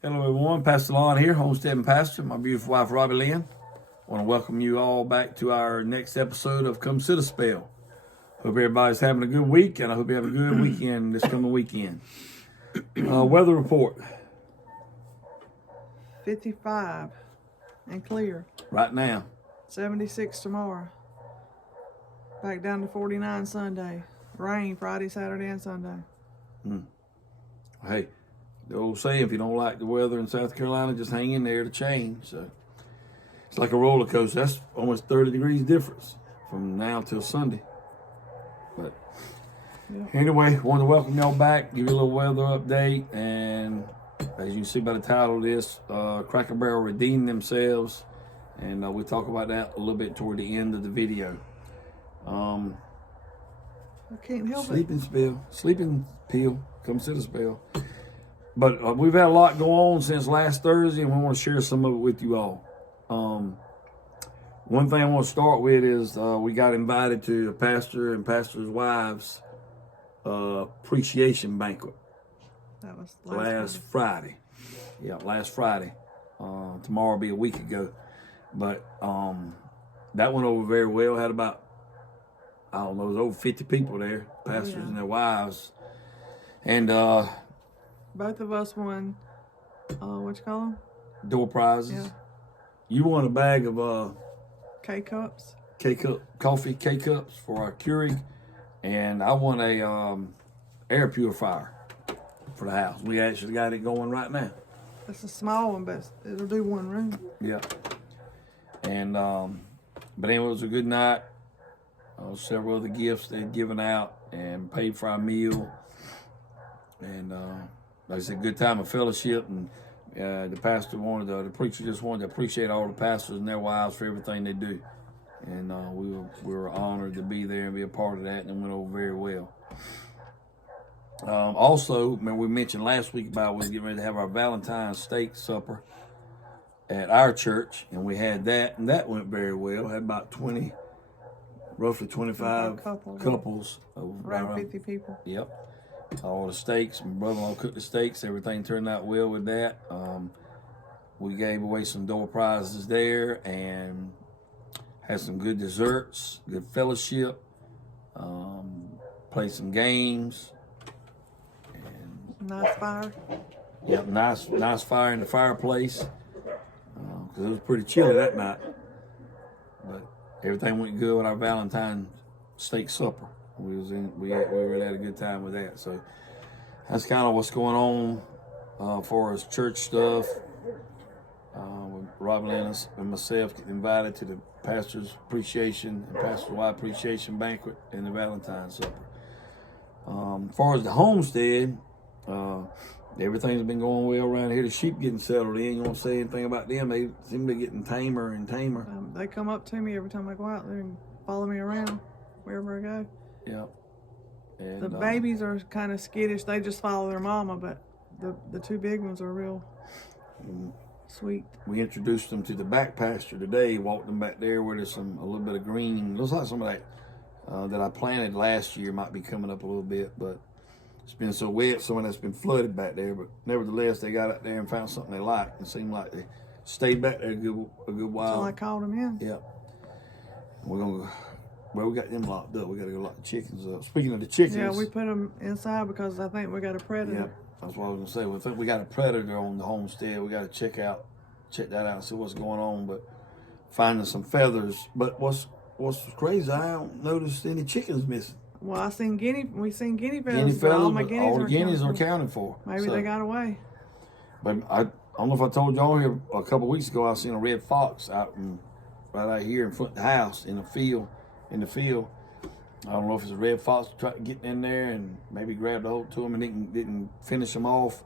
Hello everyone, Pastor Lon here, Homestead and Pastor, my beautiful wife Robbie Lynn. I want to welcome you all back to our next episode of Come Sit a Spell. Hope everybody's having a good week, and I hope you have a good weekend this coming weekend. Weather report. 55 and clear. Right now. 76 tomorrow. Back down to 49 Sunday. Rain Friday, Saturday, and Sunday. Hey, the old saying, if you don't like the weather in South Carolina, just hang in there to change. So it's like a roller coaster. That's almost 30 degrees difference from now till Sunday. But anyway, wanted to welcome y'all back, give you a little weather update, and as you can see by the title of this, Cracker Barrel redeemed themselves, and we'll talk about that a little bit toward the end of the video. I can't help Sleeping pill, come sit a spell. But we've had a lot go on since last Thursday, and we want to share some of it with you all. One thing I want to start with is we got invited to a pastor and pastor's wives' appreciation banquet. That was last Friday. Yeah, last Friday. Tomorrow will be a week ago. But that went over very well. Had about, I don't know, it was over 50 people there, pastors and their wives. And both of us won, what you call them? Door prizes. Yeah. You won a bag of K-cups. Coffee K-cups for our Keurig. And I won a air purifier for the house. We actually got it going right now. It's a small one, but it'll do one room. Yeah. And, but anyway, it was a good night. Several other gifts they'd given out and paid for our meal. And, like I said, good time of fellowship. And the pastor the preacher just wanted to appreciate all the pastors and their wives for everything they do. And we were honored to be there and be a part of that, and it went over very well. Also, remember we mentioned last week about we was getting ready to have our Valentine's steak supper at our church, and we had that, and that went very well. Had about roughly 25 couples. Around 50 people. Yep. All the steaks, my brother-in-law cooked the steaks. Everything turned out well with that. We gave away some door prizes there and had some good desserts, good fellowship, played some games. Nice fire. Yep, nice fire in the fireplace, because it was pretty chilly that night. But everything went good with our Valentine's steak supper. We really had a good time with that. So that's kind of what's going on for us church stuff. Rob Lennis and myself get invited to the pastor's appreciation and pastor's wife appreciation banquet and the Valentine's supper. As far as the homestead, everything's been going well around here. The sheep getting settled in. You want to say anything about them? They seem to be getting tamer and tamer. They come up to me every time I go out there and follow me around wherever I go. Yeah. And, the babies are kind of skittish. They just follow their mama, but the two big ones are real sweet. We introduced them to the back pasture today. Walked them back there where there's a little bit of green. Looks like some of that that I planted last year might be coming up a little bit, but it's been so wet, some of that's been flooded back there. But nevertheless, they got out there and found something they liked. It seemed like they stayed back there a good while. So I called them in. Yeah. We're gonna go. Well, we got them locked up. We got to go lock the chickens up. Speaking of the chickens. Yeah, we put them inside because I think we got a predator. Yeah, that's what I was going to say. We think we got a predator on the homestead. We got to check that out and see what's going on. But finding some feathers. But what's crazy, I don't notice any chickens missing. Well, we seen guinea feathers. All the guineas are accounted for. Maybe they got away. But I don't know if I told y'all here a couple of weeks ago, I seen a red fox right out here in front of the house in the field. I don't know if it's a red fox trying to get in there and maybe grabbed a hold to them and didn't finish them off.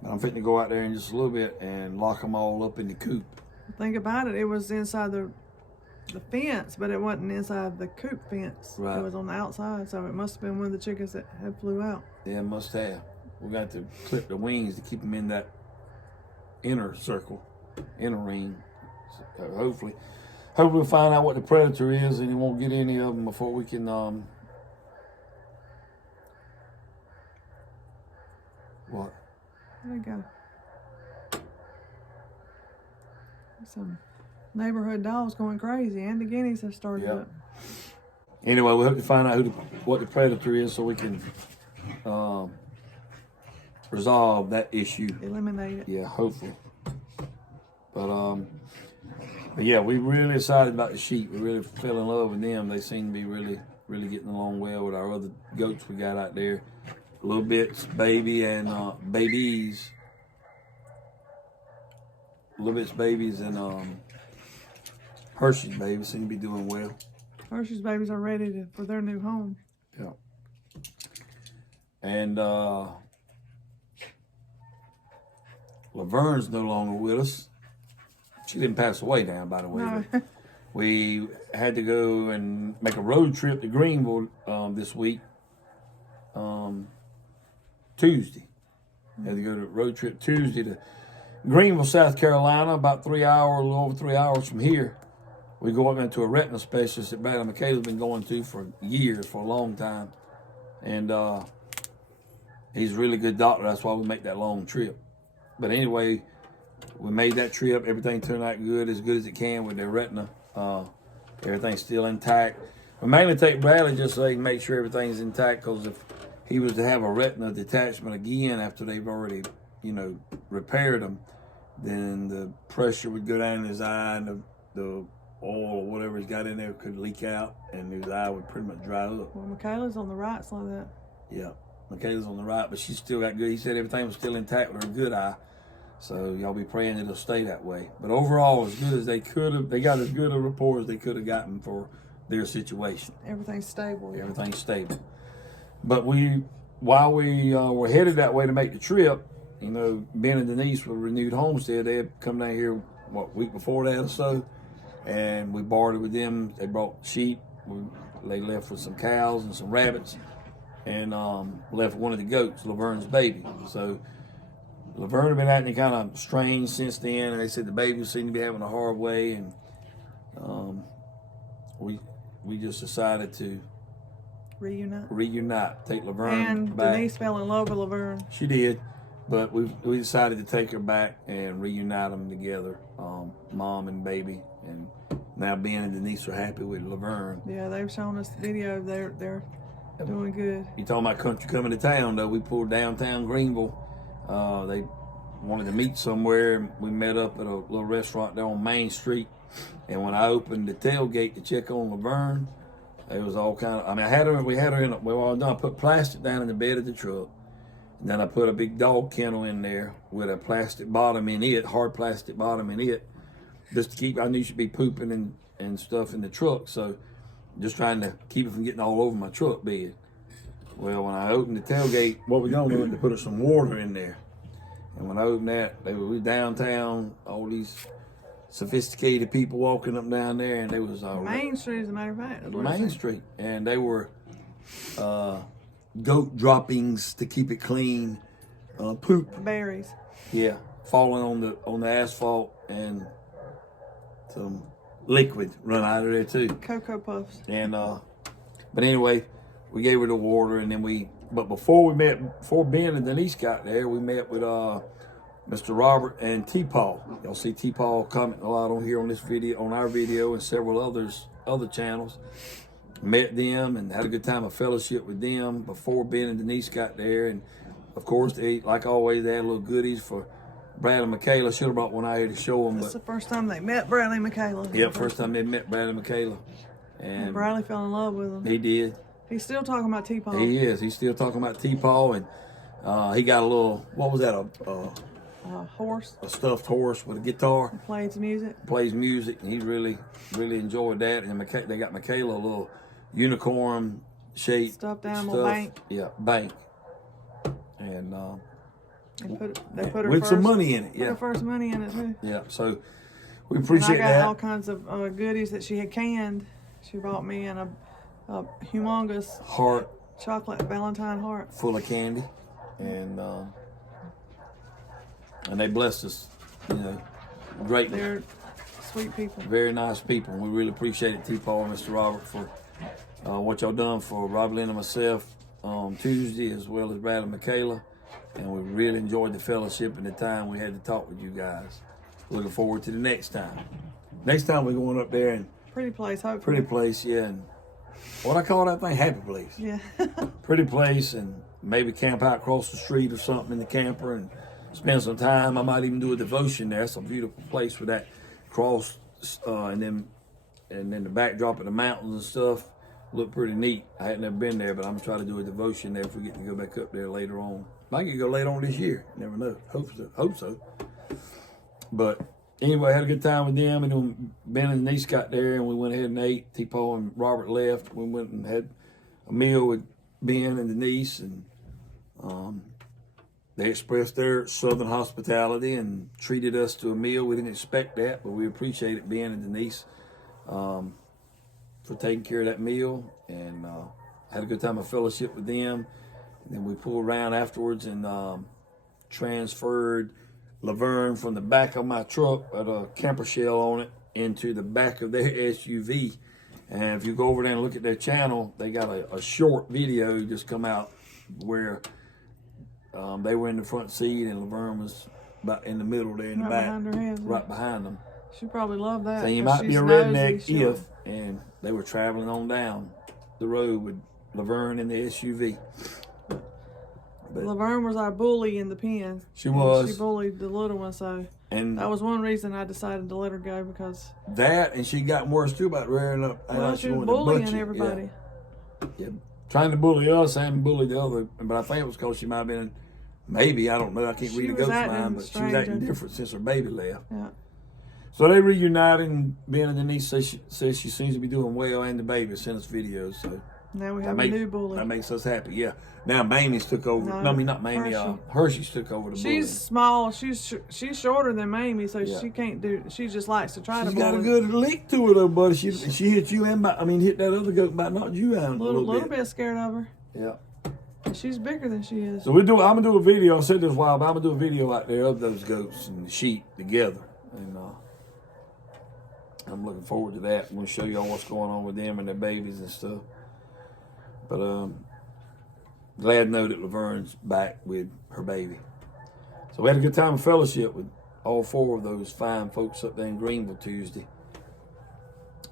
But I'm fitting to go out there in just a little bit and lock them all up in the coop. Think about it. It was inside the fence, but it wasn't inside the coop fence. Right. It was on the outside, so it must have been one of the chickens that had flew out. Yeah, it must have. We got to clip the wings to keep them in that inner ring. So hopefully we'll find out what the predator is, and he won't get any of them before we can What? There you go. Some neighborhood dogs going crazy, and the guineas have started Yep. up. Anyway, we hope to find out what the predator is so we can resolve that issue. Eliminate it. Yeah, hopefully. But yeah, we really excited about the sheep. We really fell in love with them. They seem to be really getting along well with our other goats we got out there. Little Bits, Baby, and babies. Little Bits, Babies, and Hershey's babies seem to be doing well. Hershey's babies are ready for their new home. Yeah. And Laverne's no longer with us. She didn't pass away now, by the way. No. But we had to go and make a road trip to Greenville this week, Tuesday. Had to go to a road trip Tuesday to Greenville, South Carolina, about 3 hours, a little over 3 hours from here. We go up into a retina specialist that Brad and Michaela's been going to for years, for a long time. And he's a really good doctor. That's why we make that long trip. But anyway, we made that trip. Everything turned out good as it can with their retina. Everything's still intact. We mainly take Bradley just so he can make sure everything's intact, because if he was to have a retina detachment again after they've already, repaired them, then the pressure would go down in his eye, and the oil or whatever he's got in there could leak out, and his eye would pretty much dry up. Well, Michaela's on the right side of that. Yeah, Michaela's on the right, but she's still got good. He said everything was still intact with her good eye. So y'all be praying it'll stay that way. But overall, as good as they could have, they got as good a report as they could have gotten for their situation. Everything's stable. Everything's stable. But while we were headed that way to make the trip, Ben and Denise with Renewed Homestead, they had come down here, week before that or so, and we bartered with them. They brought sheep. They left with some cows and some rabbits, and left one of the goats, Laverne's baby. So Laverne had been acting kind of strange since then, and they said the baby seemed to be having a hard way, and we just decided to reunite, take Laverne and back. Denise fell in love with Laverne. She did, but we decided to take her back and reunite them together, mom and baby, and now Ben and Denise are happy with Laverne. Yeah, they've shown us the video. They're doing good. You talking about country coming to town, though? We pulled downtown Greenville. They wanted to meet somewhere. We met up at a little restaurant there on Main Street. And when I opened the tailgate to check on Laverne, it was all kind of, we had her in, I put plastic down in the bed of the truck. And then I put a big dog kennel in there with a plastic bottom in it, hard plastic bottom in it, just to keep, I knew she'd be pooping and stuff in the truck. So just trying to keep it from getting all over my truck bed. Well, when I opened the tailgate, what we gonna do is to put some water in there. And when I opened that, we downtown, all these sophisticated people walking up down there, and they was Main Street, as a matter of fact. Main Street, and they were goat droppings to keep it clean, poop Berries. Yeah, falling on the asphalt, and some liquid run out of there too. Cocoa Puffs. And but anyway, we gave her the water, and then before Ben and Denise got there, we met with Mr. Robert and T-Paul. Y'all see T-Paul commenting a lot on here on this video, on our video, and several other channels. Met them and had a good time of fellowship with them before Ben and Denise got there. And of course, they, like always, they had little goodies for Brad and Michaela. Should have brought one out here to show them. That's the first time they met Bradley and Michaela. Yeah, first time they met Brad and Michaela. And Bradley fell in love with them. He did. He's still talking about T-Paul. He is. He's still talking about T-Paul, and he got a little, what was that, A horse. a stuffed horse with a guitar. Plays music. Plays music, and he really enjoyed that. And they got Michaela a little unicorn shaped Stuffed animal bank. Yeah, bank. And They put her with first, some money in it. Put Yeah, her first money in it too. yeah. So we And appreciate I got all that. kinds of goodies that she had canned. She bought me in a humongous Heart chocolate Valentine heart. full of candy, and they blessed us, greatly. They're sweet people. Very nice people. We really appreciate it, T-Paul and Mr. Robert, for what y'all done for Rob Lynn and myself on Tuesday, as well as Brad and Michaela. And we really enjoyed the fellowship and the time we had to talk with you guys. looking forward to the next time. Next time we're going up there and Pretty place, hopefully. pretty place, yeah. And what I call that thing, happy place. Yeah. Pretty place, and maybe camp out across the street or something in the camper and spend some time. I might even do a devotion there. It's a beautiful place for that cross, and then the backdrop of the mountains and stuff look pretty neat. I had never been there, but I'm gonna try to do a devotion there if we get to go back up there later on. Might get to go later on this year. Never know. Hope so. But anyway, had a good time with them, and then Ben and Denise got there, and we went ahead and ate. T-Paul and Robert left. We went and had a meal with Ben and Denise, and they expressed their southern hospitality and treated us to a meal. We didn't expect that, but we appreciated Ben and Denise for taking care of that meal, and had a good time of fellowship with them. And then we pulled around afterwards and transferred Laverne from the back of my truck with a camper shell on it into the back of their SUV. And if you go over there and look at their channel, they got a short video just come out where they were in the front seat and Laverne was about in the middle there in the back, behind her head, right behind them. She probably loved that. So you 'cause might be she's a redneck nosy, sure. and they were traveling on down the road with Laverne in the SUV. But Laverne was our bully in the pen. She was. She bullied the little one, so And that was one reason I decided to let her go, because that, and she got worse too about rearing up. well, she was bullying everybody. Yeah. Trying to bully us and bully the other. But I think it was because she might have been, maybe, I don't know, I can't She read the was goat's acting mind, but she was strange, acting I think. different since her baby left. Yeah. So they reunited, and Ben and Denise says she seems to be doing well, and the baby sent us videos. So Now we have a new bully. that makes us happy. Yeah. Now Mamie's took over. No, I mean not Mamie. Hershey's took over the bullying. She's small. She's shorter than Mamie, so Yeah. she can't do. She just likes to try She's to bully. got a good lick to her though, buddy. She hit you and hit that other goat, about knocked you out a little bit scared of her. Yeah. And she's bigger than she is. So I'm gonna do a video. I said this a while, but I'm gonna do a video out there of those goats and the sheep together, and I'm looking forward to that. I'm gonna show y'all what's going on with them and their babies and stuff. But glad to know that Laverne's back with her baby. So we had a good time of fellowship with all four of those fine folks up there in Greenville Tuesday.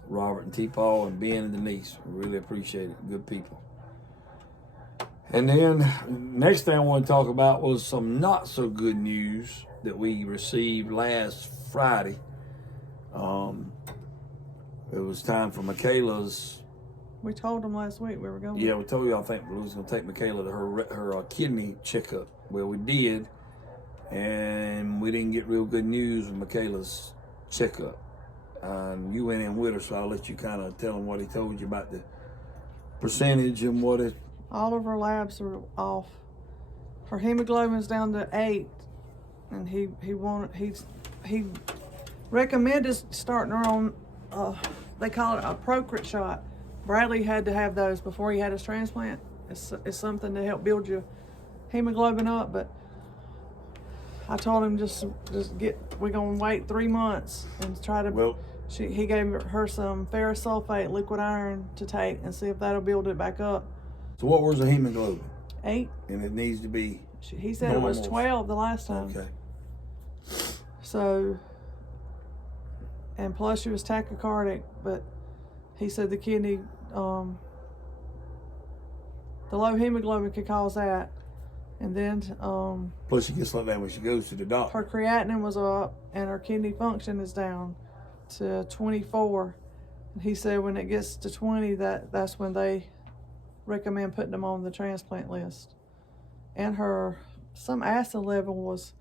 Robert and T-Paul and Ben and Denise. We really appreciate it. Good people. And then next thing I want to talk about was some not so good news that we received last Friday. It was time for Michaela's. We told them last week we were going. Yeah, we told you I think we was going to take Michaela to her kidney checkup. Well, we did, and we didn't get real good news with Michaela's checkup. You went in with her, so I'll let you kind of tell him what he told you about the percentage and what it. All of her labs are off. Her hemoglobin's down to 8, and he recommended starting her on. They call it a Procrit shot. Bradley had to have those before he had his transplant. It's something to help build your hemoglobin up, but I told him we're gonna wait 3 months and try to. Well, he gave her some ferrous sulfate liquid iron to take and see if that'll build it back up. so what was the hemoglobin? 8. And it needs to be. He said it was 12 the last time. Okay. So, and plus she was tachycardic, but he said the kidney, the low hemoglobin could cause that. And then Plus she gets like that when she goes to the doctor. her creatinine was up and her kidney function is down to 24. And he said when it gets to 20, that's when they recommend putting them on the transplant list. And some acid level was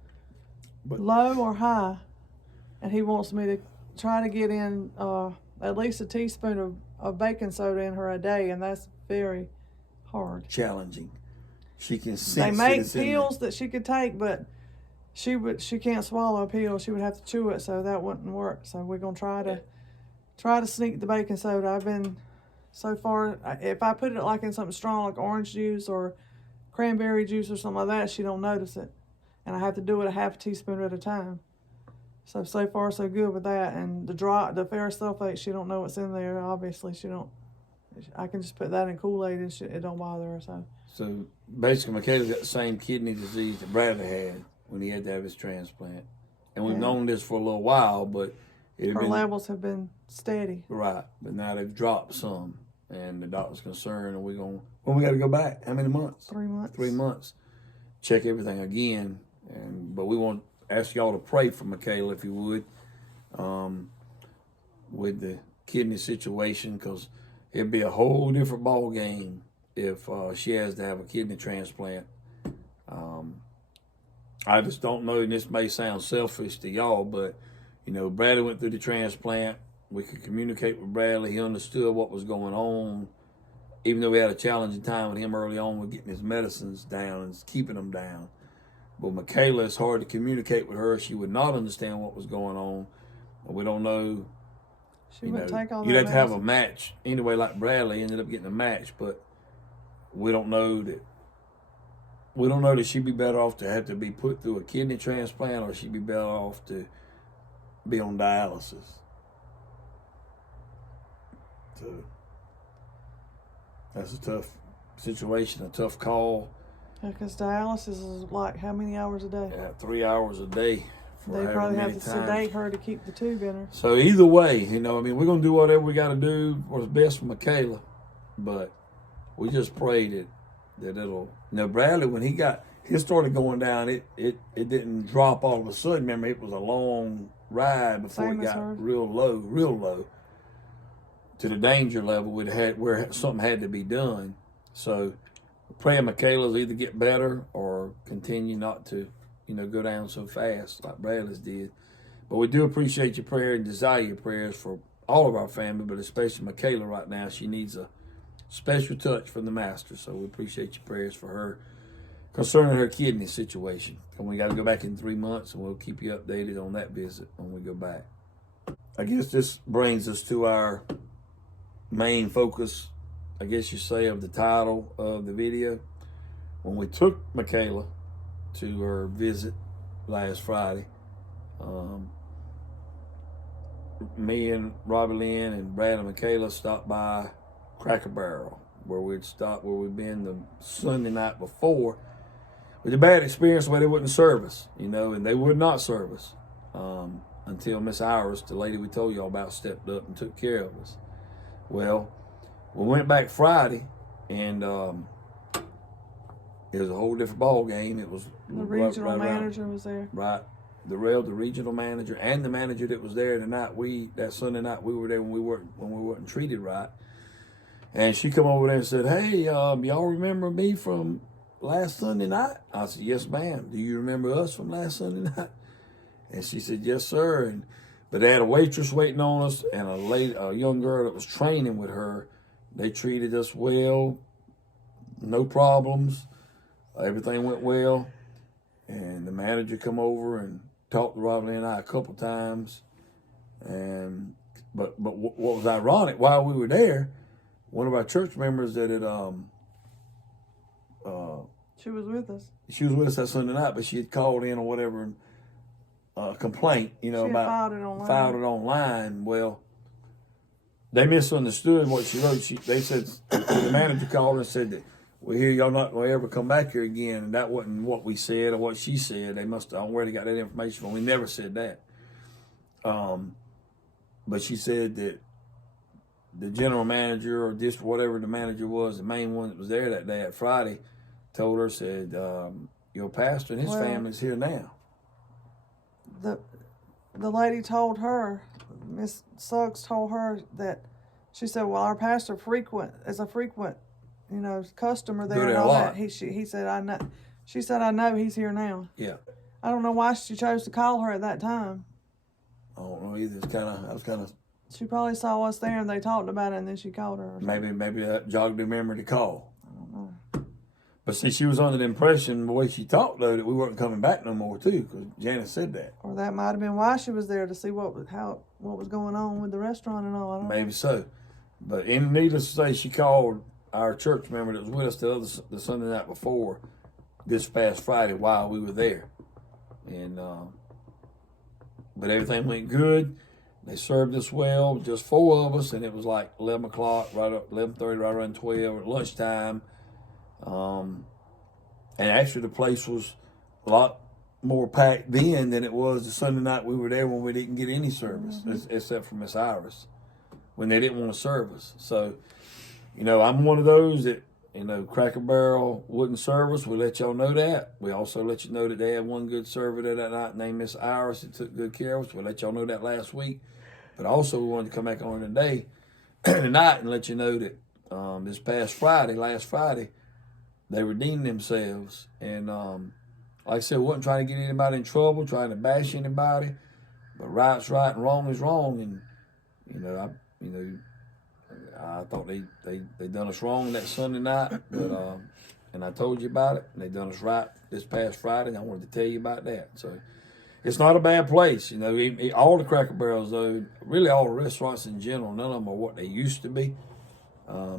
low or high, and he wants me to try to get in at least a teaspoon of baking soda in her a day, and that's very hard. Challenging. She can sense They make it's in pills that she could take, but she can't swallow a pill. She would have to chew it, so that wouldn't work. So we're gonna try to sneak the baking soda. I've been so far. If I put it like in something strong, like orange juice or cranberry juice or something like that, she don't notice it, and I have to do it a half a teaspoon at a time. So far so good with that. And the ferrous sulfate, she don't know what's in there. Obviously, she don't. I can just put that in Kool-Aid and it don't bother her. So basically, Michaela's got the same kidney disease that Bradley had when he had to have his transplant. and we've known this for a little while, but her levels have been steady. Right, but now they've dropped some, and the doctor's concerned, and when we got to go back, how many months? 3 months. 3 months. Check everything again, but we want to ask y'all to pray for Michaela, if you would, with the kidney situation, because it'd be a whole different ball game if she has to have a kidney transplant. I just don't know, and this may sound selfish to y'all, but, you know, Bradley went through the transplant. We could communicate with Bradley. He understood what was going on, even though we had a challenging time with him early on with getting his medicines down and keeping them down. But Michaela, it's hard to communicate with her. She would not understand what was going on. We don't know. She would take all that. You'd have to have a match. Anyway, like Bradley ended up getting a match, but we don't know that. We don't know that she'd be better off to have to be put through a kidney transplant, or she'd be better off to be on dialysis. So that's a tough situation, a tough call. Because dialysis is like how many hours a day? Yeah, 3 hours a day. They probably have to sedate her to keep the tube in her. So either way, you know, I mean, we're going to do whatever we got to do what's best for Michaela. But we just pray that it'll... You know, Bradley, when he started going down, it didn't drop all of a sudden. Remember, it was a long ride before it got real low, to the danger level where something had to be done. So praying Michaela's either get better or continue not to, you know, go down so fast like Bradley's did. But we do appreciate your prayer and desire your prayers for all of our family, but especially Michaela right now. She needs a special touch from the Master. So we appreciate your prayers for her concerning her kidney situation. And we got to go back in 3 months, and we'll keep you updated on that visit when we go back. I guess this brings us to our main focus, I guess you say, of the title of the video. When we took Michaela to her visit last Friday, me and Robbie Lynn and Brad and Michaela stopped by Cracker Barrel, where we'd been the Sunday night before. With a bad experience where they wouldn't serve us, you know, and they would not serve us until Miss Iris, the lady we told y'all about, stepped up and took care of us. Well, we went back Friday, and it was a whole different ball game. It was the regional manager was there. Right. The regional manager and the manager that was there that Sunday night we were there when we weren't treated right. And she come over there and said, "Hey, y'all remember me from last Sunday night?" I said, "Yes, ma'am. Do you remember us from last Sunday night?" And she said, "Yes, sir." But they had a waitress waiting on us and a young girl that was training with her. They treated us well, no problems. Everything went well. And the manager come over and talked to Robin and I a couple times. But what was ironic, while we were there, one of our church members that had she was with us. She was with us that Sunday night, but she had called in or whatever, complaint, you know, about filed it online. Well, they misunderstood what she wrote. They said the manager called her and said that we hear y'all not going to ever come back here again, and that wasn't what we said or what she said. They must have where they got that information from. We never said that. But she said that the general manager or just whatever the manager was, the main one that was there that day at Friday, told her, said, your pastor and his family's here now. The lady told her, Miss Suggs told her that, she said, well, our pastor is a frequent, you know, customer there and all that. He said, I know. She said, I know he's here now. Yeah. I don't know why she chose to call her at that time. I don't know either. I was kind of. She probably saw us there and they talked about it and then she called her. Maybe that jogged her memory to call. I don't know. But see, she was under the impression, the way she talked, though, that we weren't coming back no more, too, because Janice said that. Or that might have been why she was there, to see what was going on with the restaurant and all. I don't know. Maybe so. But needless to say, she called our church member that was with us the Sunday night before this past Friday while we were there. And but everything went good. They served us well, just 4 of us, and it was like 11 o'clock, 11:30, right around 12, at lunchtime. And actually the place was a lot more packed then than it was the Sunday night we were there when we didn't get any service, except for Miss Iris, when they didn't want to serve us. So, you know, I'm one of those that, you know, Cracker Barrel wouldn't serve us. We let y'all know that. We also let you know that they had one good server there that night named Miss Iris that took good care of us. We let y'all know that last week. But also we wanted to come back on today, tonight, and let you know that this past Friday, last Friday, they redeemed themselves. And like I said, we wasn't trying to get anybody in trouble, trying to bash anybody. But right's right and wrong is wrong. And, I thought they done us wrong that Sunday night, but and I told you about it, and they done us right this past Friday, and I wanted to tell you about that. So it's not a bad place, you know. All the Cracker Barrels, though, really all the restaurants in general, none of them are what they used to be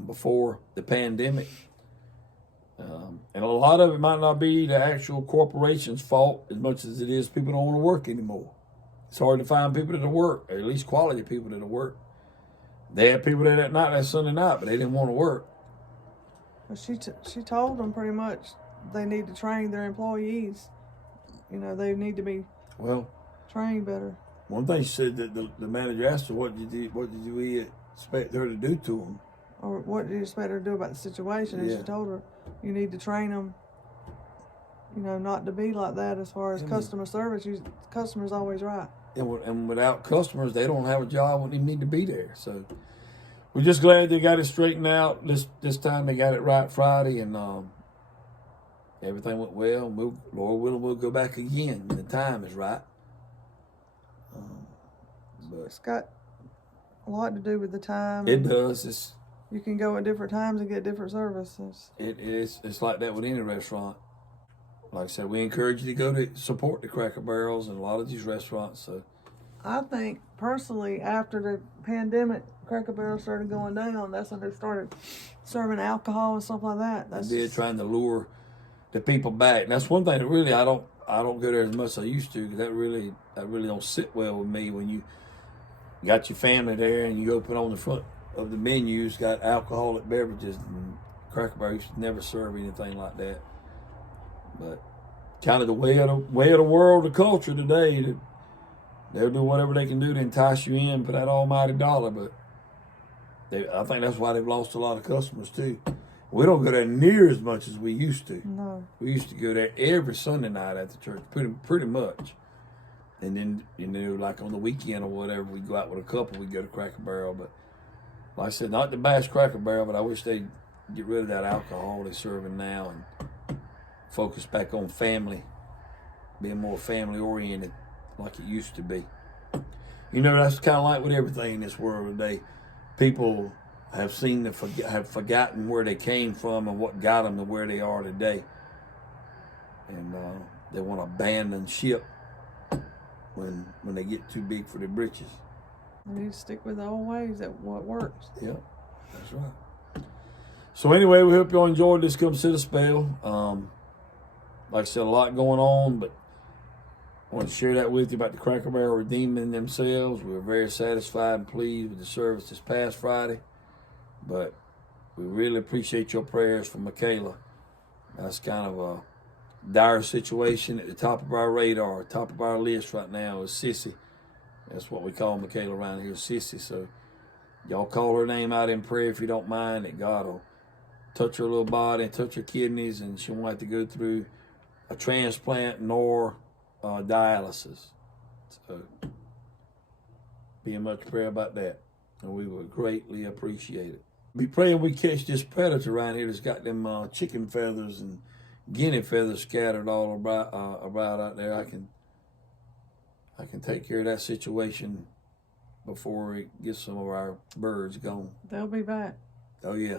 before the pandemic. And a lot of it might not be the actual corporation's fault as much as it is people don't want to work anymore. It's hard to find people that'll work, or at least quality people that'll work. They had people there that night, that Sunday night, but they didn't want to work. But she told them pretty much they need to train their employees. You know, they need to be trained better. One thing she said that the manager asked her, what did you expect her to do to them? Or what did you expect her to do about the situation? And she told her, you need to train them, you know, not to be like that as far as customer service. Customer's always right. And without customers, they don't have a job when they need to be there. So we're just glad they got it straightened out. This time they got it right Friday, and everything went well. Lord willing, we'll go back again when the time is right. But it's got a lot to do with the time. It does. You can go at different times and get different services. It's like that with any restaurant. Like I said, we encourage you to go to support the Cracker Barrels and a lot of these restaurants. So, I think personally, after the pandemic, Cracker Barrels started going down. That's when they started serving alcohol and stuff like that. They're trying to lure the people back. And that's one thing that really I don't go there as much as I used to, because that really don't sit well with me when you got your family there and you open on the front of the menus got alcoholic beverages, and Cracker Barrel used to never serve anything like that. But kind of the way of the world, the culture today, they'll do whatever they can do to entice you in for that almighty dollar. But I think that's why they've lost a lot of customers too. We don't go there near as much as we used to. No. We used to go there every Sunday night at the church, pretty much. And then, you know, like on the weekend or whatever, we go out with a couple, we go to Cracker Barrel. But like I said, not to bash Cracker Barrel, but I wish they'd get rid of that alcohol they're serving now and focus back on family, being more family oriented like it used to be. You know, that's kind of like with everything in this world today. People have have forgotten where they came from and what got them to where they are today. And they want to abandon ship when they get too big for their britches. They need to stick with the old ways, that what works. Yeah, that's right. So anyway, we hope you all enjoyed this Come Sit a Spell. Like I said, a lot going on, but I want to share that with you about the Cracker Barrel redeeming themselves. We were very satisfied and pleased with the service this past Friday, but we really appreciate your prayers for Michaela. That's kind of a dire situation at the top of our radar, top of our list right now is Sissy. That's what we call Michaela around here, Sissy. So y'all call her name out in prayer if you don't mind, that God will touch her little body and touch her kidneys, and she won't have to go through a transplant nor dialysis. So be in much prayer about that, and we would greatly appreciate it. Be praying we catch this predator around here that's got them chicken feathers and guinea feathers scattered all about out there. I can take care of that situation before it gets some of our birds gone. They'll be back. Oh yeah.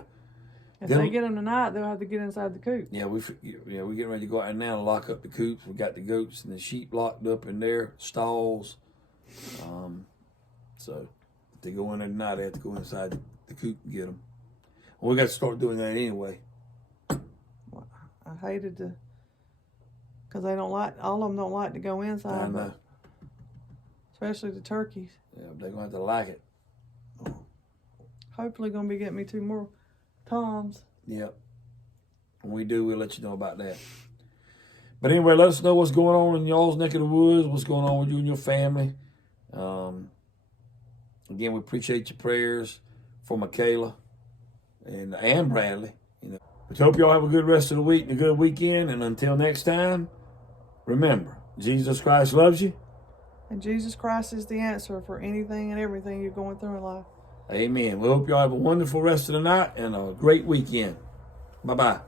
If they get them tonight, they'll have to get inside the coop. Yeah, we're getting ready to go out there now and lock up the coops. We got the goats and the sheep locked up in their stalls. So if they go in there tonight, they have to go inside the coop and get them. Well, we got to start doing that anyway. Well, I hated to, because they don't like, all of them don't like to go inside. I know. Especially the turkeys. Yeah, they're going to have to like it. Hopefully going to be getting me 2 more toms. Yep. When we do, we'll let you know about that. But anyway, let us know what's going on in y'all's neck of the woods, what's going on with you and your family. Again, we appreciate your prayers for Michaela and Bradley. But hope y'all have a good rest of the week and a good weekend. And until next time, remember, Jesus Christ loves you. And Jesus Christ is the answer for anything and everything you're going through in life. Amen. We hope y'all have a wonderful rest of the night and a great weekend. Bye-bye.